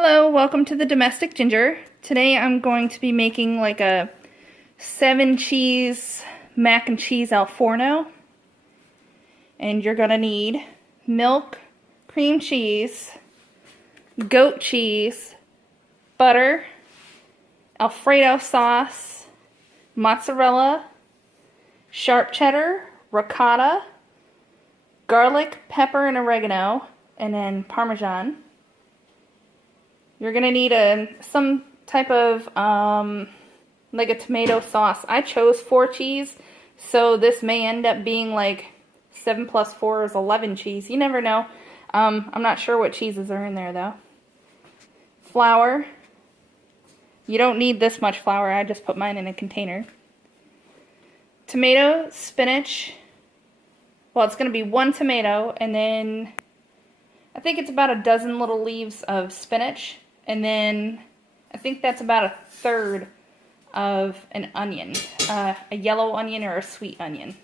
Hello, welcome to the Domestic Ginger. Today I'm going to be making like a 7-cheese mac and cheese al forno. And you're going to need milk, cream cheese, goat cheese, butter, Alfredo sauce, mozzarella, sharp cheddar, ricotta, garlic, pepper, and oregano, and then Parmesan. You're going to need some type of, like a tomato sauce. I chose 4 cheese, so this may end up being like 7 plus 4 is 11 cheese. You never know. I'm not sure what cheeses are in there, though. Flour. You don't need this much flour. I just put mine in a container. Tomato, spinach. Well, it's going to be 1 tomato, and then I think it's about a dozen little leaves of spinach. And then I think that's about a third of an onion, a yellow onion or a sweet onion.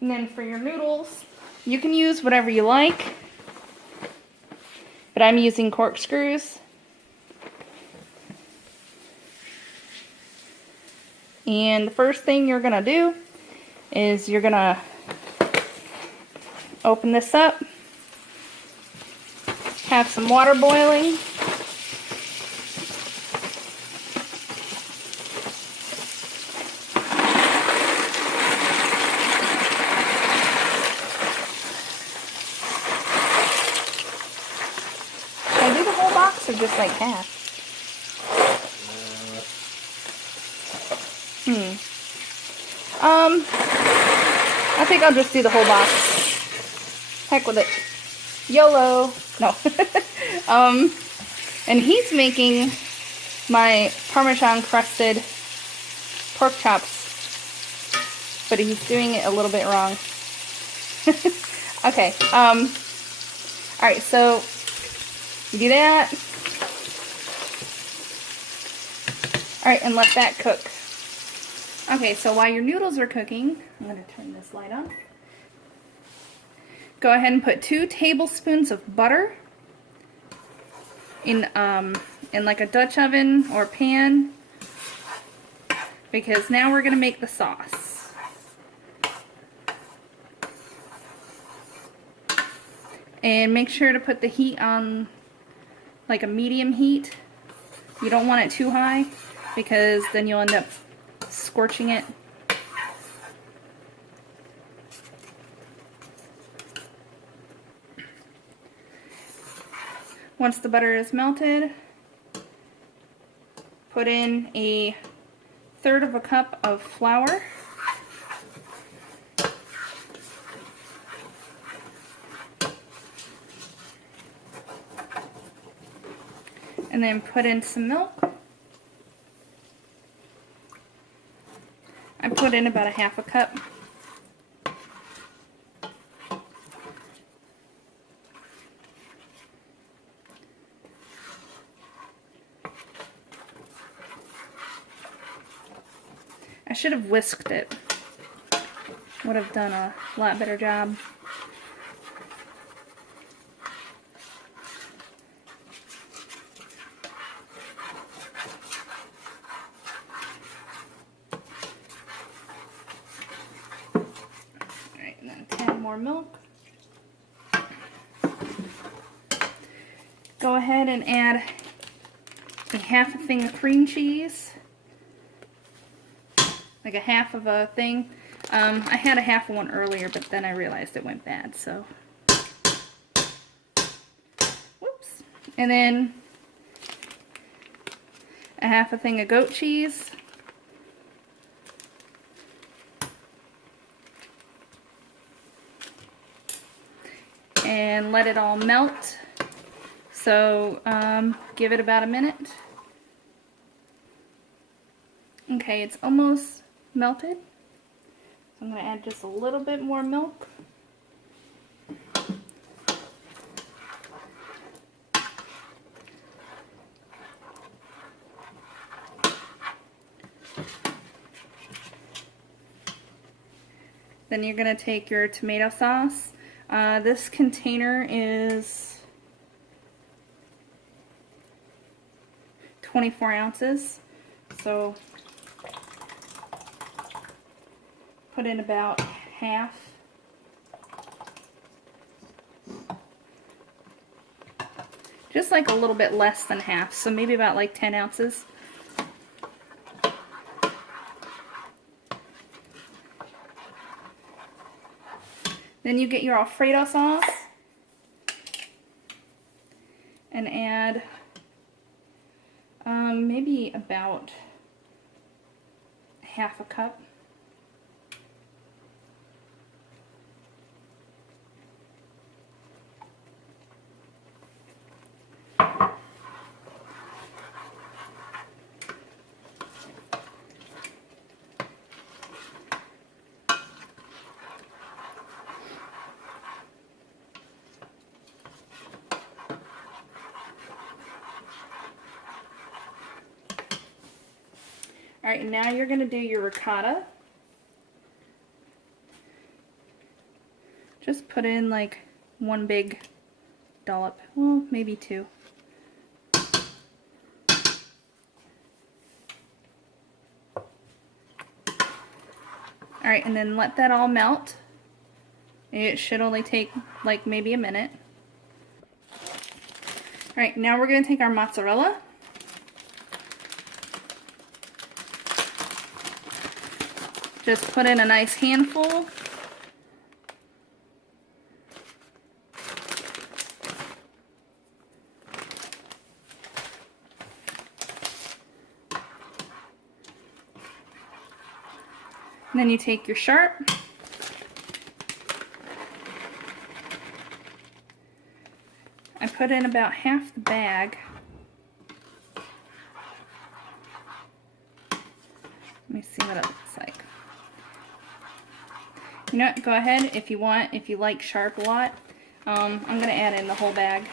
And then for your noodles, you can use whatever you like, but I'm using corkscrews. And the first thing you're going to do is you're going to open this up. Have some water boiling. Should I do the whole box or just like half? I think I'll just do the whole box. Heck with it. YOLO. No. And he's making my Parmesan crusted pork chops, but he's doing it a little bit wrong. Okay. Alright, so you do that. Alright, and let that cook. Okay, so while your noodles are cooking, I'm going to turn this light on. Go ahead and put 2 tablespoons of butter in like a Dutch oven or pan, because now we're going to make the sauce. And make sure to put the heat on like a medium heat. You don't want it too high, because then you'll end up scorching it. Once the butter is melted, put in a 1/3 of a cup of flour. And then put in some milk. I put in about a 1/2 cup. I should have whisked it. Would have done a lot better job. Alright, and then 10 more milk. Go ahead and add a 1/2 thing of cream cheese. Like a 1/2 of a thing. I had a 1/2 of one earlier, but then I realized it went bad, so. Whoops. And then a 1/2 thing of goat cheese. And let it all melt. So give it about a minute. Okay, it's almost melted. So I'm going to add just a little bit more milk. Then you're going to take your tomato sauce. This container is 24 ounces. So put in about half. Just like a little bit less than half, so maybe about like 10 ounces. Then you get your Alfredo sauce and add maybe about half a cup. Alright, now you're going to do your ricotta. Just put in like one big dollop, well, maybe two. Alright, and then let that all melt. It should only take like maybe a minute. Alright, now we're going to take our mozzarella. Just put in a nice handful. And then you take your sharp. I put in about half the bag. Let me see what it looks like. You know what, go ahead if you want, if you like sharp a lot. I'm going to add in the whole bag.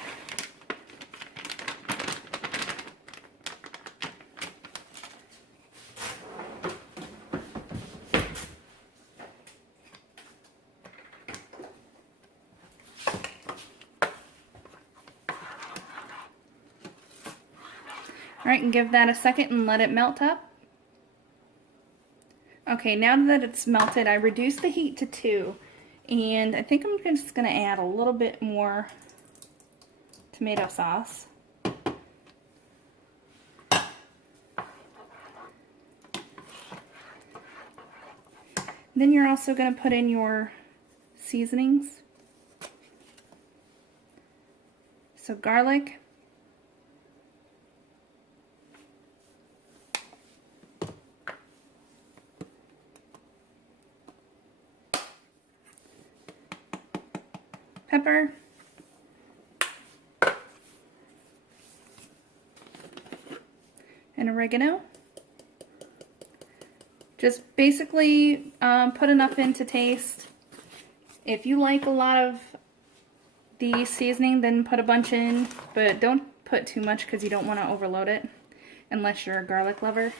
Alright, and give that a second and let it melt up. Okay, now that it's melted, I reduced the heat to 2, and I think I'm just going to add a little bit more tomato sauce. Then you're also going to put in your seasonings. So garlic, pepper, and oregano. Just basically put enough in to taste. If you like a lot of the seasoning, then put a bunch in, but don't put too much because you don't want to overload it unless you're a garlic lover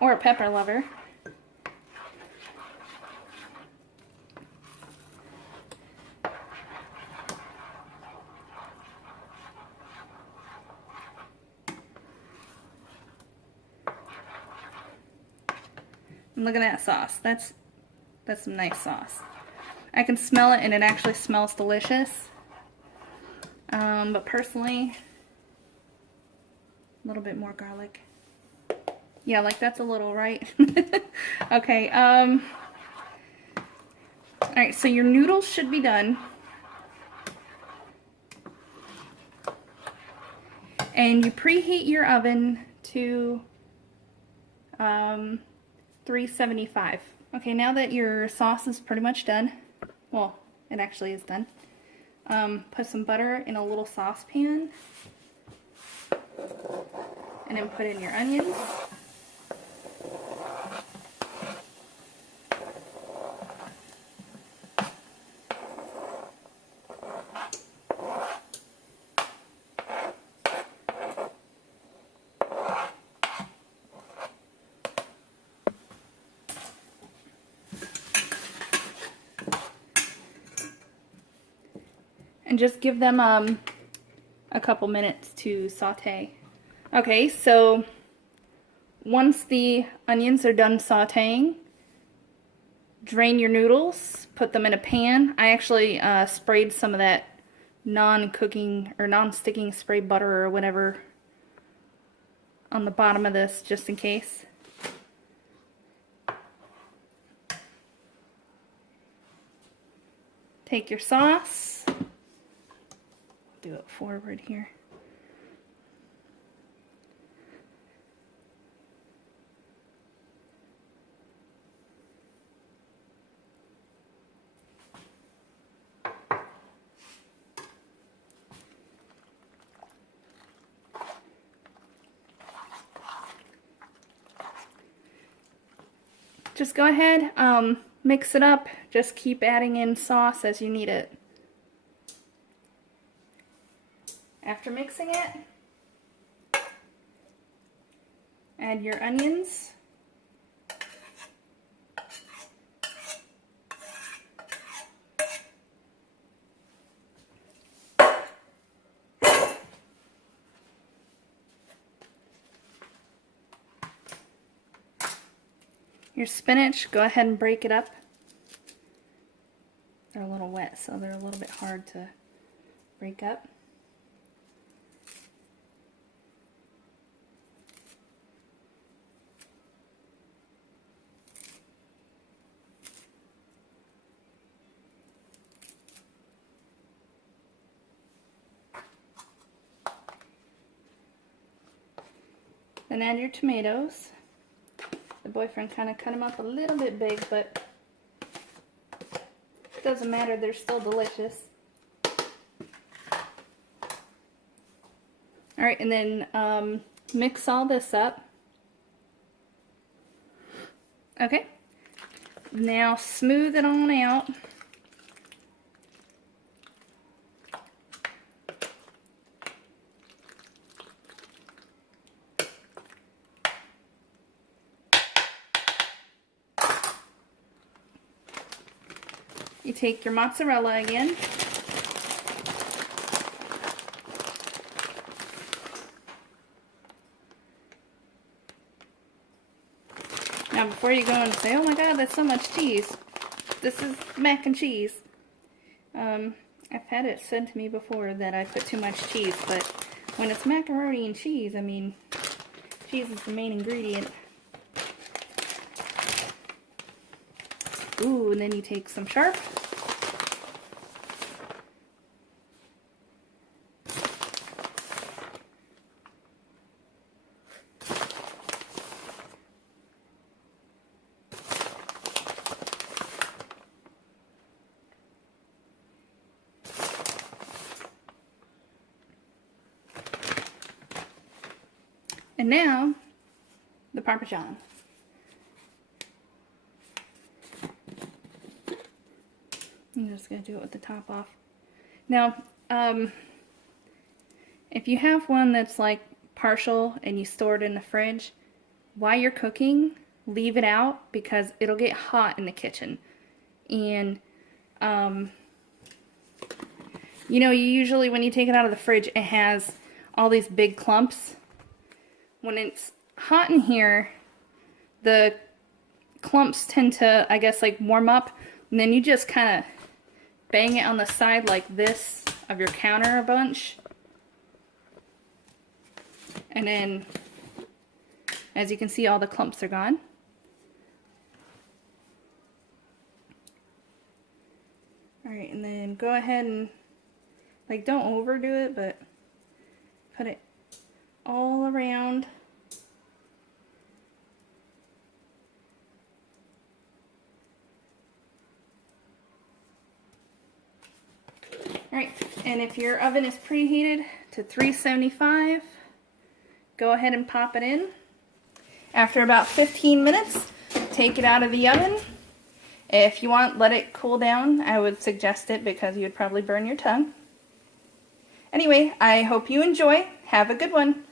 or a pepper lover. And look at that sauce. That's some nice sauce. I can smell it, and it actually smells delicious. But personally, a little bit more garlic. Yeah, like that's a little, right? Okay. Alright, so your noodles should be done. And you preheat your oven to 375. Okay, now that your sauce is pretty much done, well, it actually is done, put some butter in a little saucepan, and then put in your onions. And just give them a a couple minutes to saute. Okay, so once the onions are done sauteing, drain your noodles, put them in a pan. I actually sprayed some of that non-cooking or non-sticking spray butter or whatever on the bottom of this just in case. Take your sauce, do it forward here. Just go ahead, mix it up, just keep adding in sauce as you need it. After mixing it, add your onions. Your spinach, go ahead and break it up. They're a little wet, so they're a little bit hard to break up. Then add your tomatoes. The boyfriend kind of cut them up a little bit big, but it doesn't matter, they're still delicious. Alright, and then mix all this up. Okay, now smooth it on out. You take your mozzarella again. Now before you go and say, oh my god, that's so much cheese. This is mac and cheese. I've had it said to me before that I put too much cheese, but when it's macaroni and cheese, I mean, cheese is the main ingredient. Ooh, and then you take some sharp. And now, the Parmesan. I'm just going to do it with the top off. Now, if you have one that's like partial and you store it in the fridge, while you're cooking, leave it out because it'll get hot in the kitchen. And, you know, usually when you take it out of the fridge, it has all these big clumps. When it's hot in here, the clumps tend to, I guess, like warm up, and then you just kind of bang it on the side like this of your counter a bunch. And then, as you can see, all the clumps are gone. Alright, and then go ahead and, like, don't overdo it, but put it all around. Alright, and if your oven is preheated to 375, go ahead and pop it in. After about 15 minutes, take it out of the oven. If you want, let it cool down. I would suggest it because you would probably burn your tongue. Anyway, I hope you enjoy. Have a good one.